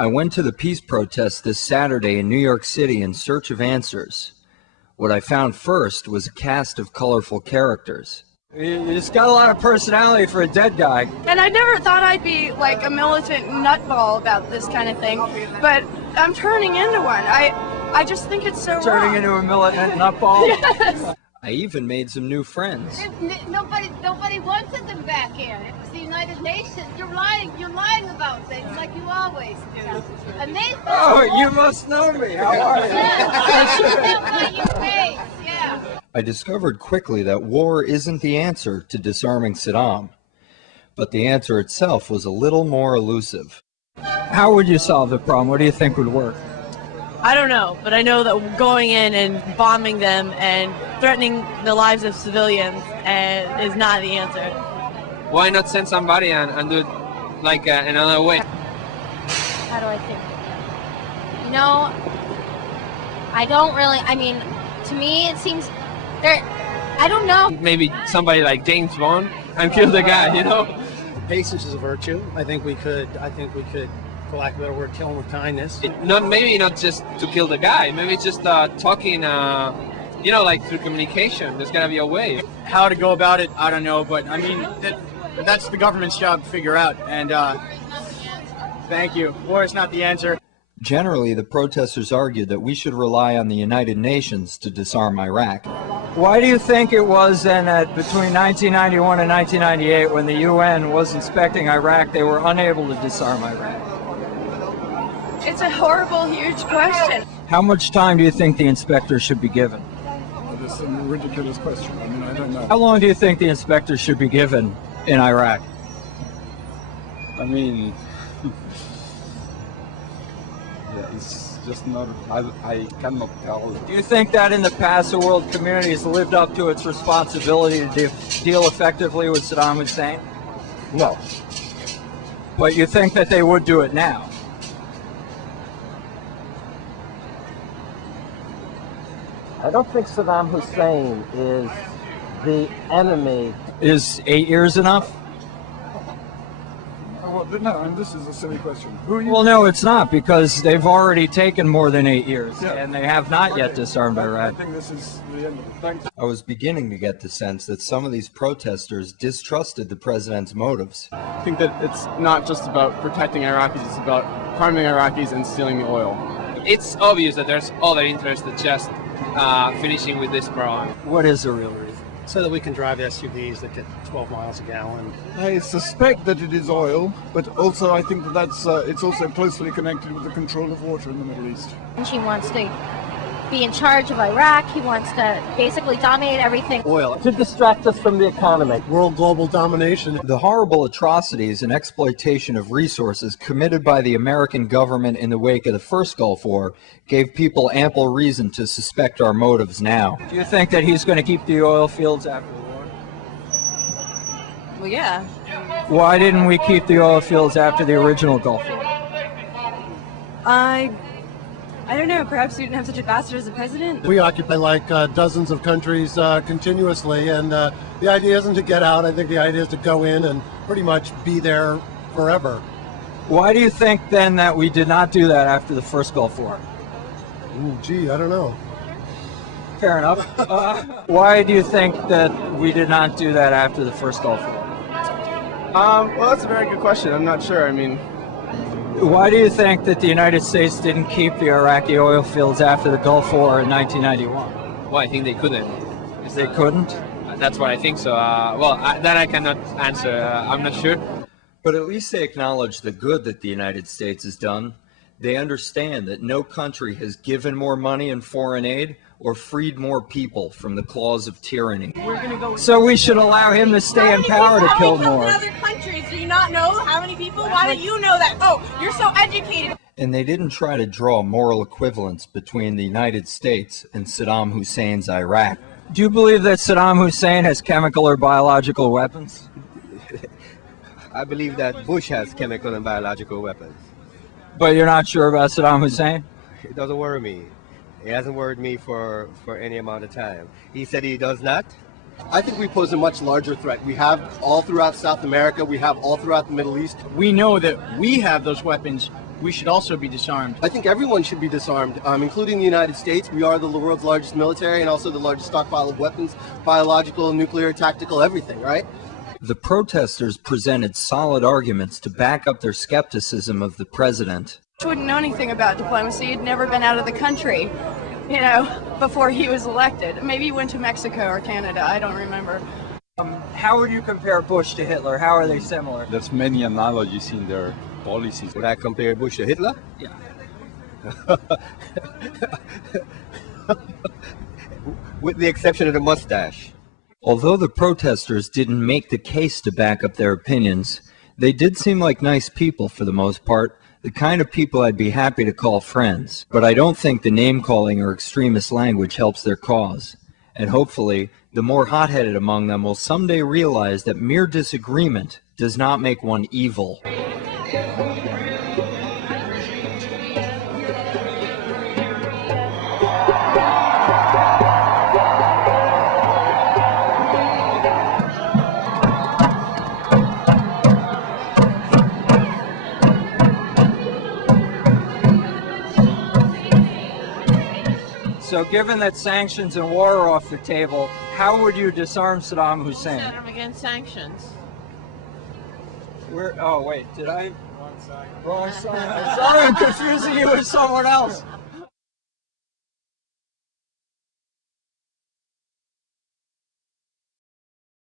I went to the peace protest this Saturday in New York City in search of answers. What I found first was a cast of colorful characters. It's got a lot of personality for a dead guy. And I never thought I'd be like a militant nutball about this kind of thing, but I'm turning into one. I just think it's so Turning wrong. into a militant nutball? Yes. I even made some new friends. Nobody wanted them back here. It was the United Nations. You're lying about things like you always do. And they Oh, you must know me. How are you? Yeah. I discovered quickly that war isn't the answer to disarming Saddam, but the answer itself was a little more elusive. How would you solve the problem? What do you think would work? I don't know, but I know that going in and bombing them and threatening the lives of civilians is not the answer. Why not send somebody and do it like another way? How do I think? You know, I don't really, I mean, to me it seems, I don't know. Maybe somebody like James Bond and kill the guy, you know? Patience is a virtue. I think we could, for lack of a better word, kill him with kindness. Maybe not just to kill the guy. Maybe just talking, you know, like through communication. There's gotta be a way. How to go about it, I don't know, but I mean, that's the government's job to figure out. And thank you. War is not the answer. Generally, the protesters argued that we should rely on the United Nations to disarm Iraq. Why do you think it was then that between 1991 and 1998, when the UN was inspecting Iraq, they were unable to disarm Iraq? It's a horrible, huge question. How much time do you think the inspectors should be given? That's a ridiculous question. I mean, I don't know. How long do you think the inspectors should be given in Iraq? I mean, yeah, it's just not, I cannot tell. Do you think that in the past the world community has lived up to its responsibility to deal effectively with Saddam Hussein? No. But you think that they would do it now? I don't think Saddam Hussein is the enemy. Is 8 years enough? Well, no, and this is a silly question. Who are you? Well, no, it's not, because they've already taken more than 8 years, and they have not yet disarmed Iraq. I think this is the end of it. Thanks. I was beginning to get the sense that some of these protesters distrusted the president's motives. I think that it's not just about protecting Iraqis, it's about harming Iraqis and stealing the oil. It's obvious that there's other interests than just finishing with this Moron. What is the real reason? So that we can drive SUVs that get 12 miles a gallon. I suspect that it is oil, but also I think that it's also closely connected with the control of water in the Middle East. He wants to be in charge of Iraq. He wants to basically dominate everything. Oil. To distract us from the economy. World global domination. The horrible atrocities and exploitation of resources committed by the American government in the wake of the first Gulf War gave people ample reason to suspect our motives now. Do you think that he's going to keep the oil fields after the war? Well, yeah. Why didn't we keep the oil fields after the original Gulf War? I don't know, perhaps we didn't have such a bastard as a president? We occupy like dozens of countries continuously, and the idea isn't to get out. I think the idea is to go in and pretty much be there forever. Why do you think then that we did not do that after the first Gulf War? Ooh, gee, I don't know. Fair enough. Why do you think that we did not do that after the first Gulf War? Well, that's a very good question. I'm not sure. I mean, why do you think that the United States didn't keep the Iraqi oil fields after the Gulf War in 1991? Well, I think they couldn't. They couldn't? That's what I think so. That I cannot answer. I'm not sure. But at least they acknowledge the good that the United States has done. They understand that no country has given more money in foreign aid or freed more people from the claws of tyranny. So we should allow him to stay in power to kill more. How many people in other countries? Do you not know how many people? Why don't you know that? Oh, you're so educated. And they didn't try to draw moral equivalence between the United States and Saddam Hussein's Iraq. Do you believe that Saddam Hussein has chemical or biological weapons? I believe that Bush has chemical and biological weapons. But you're not sure about Saddam Hussein? It doesn't worry me. It hasn't worried me for any amount of time. He said he does not. I think we pose a much larger threat. We have all throughout South America. We have all throughout the Middle East. we know that we have those weapons we should also be disarmed. I think everyone should be disarmed, including the United States. We are the world's largest military and also the largest stockpile of weapons, biological, nuclear, tactical, everything, right? The protesters presented solid arguments to back up their skepticism of the president. He wouldn't know anything about diplomacy. He'd never been out of the country, before he was elected. Maybe he went to Mexico or Canada. I don't remember. How would you compare Bush to Hitler? How are they similar? There's many analogies in their policies. Would I compare Bush to Hitler? Yeah. With the exception of the mustache. Although the protesters didn't make the case to back up their opinions, they did seem like nice people for the most part, the kind of people I'd be happy to call friends. But I don't think the name-calling or extremist language helps their cause. And hopefully, the more hot-headed among them will someday realize that mere disagreement does not make one evil. So given that sanctions and war are off the table, how would you disarm Saddam Hussein? Set him against sanctions. Oh wait, did I? Wrong side. Wrong side. I'm sorry, I'm confusing you with someone else.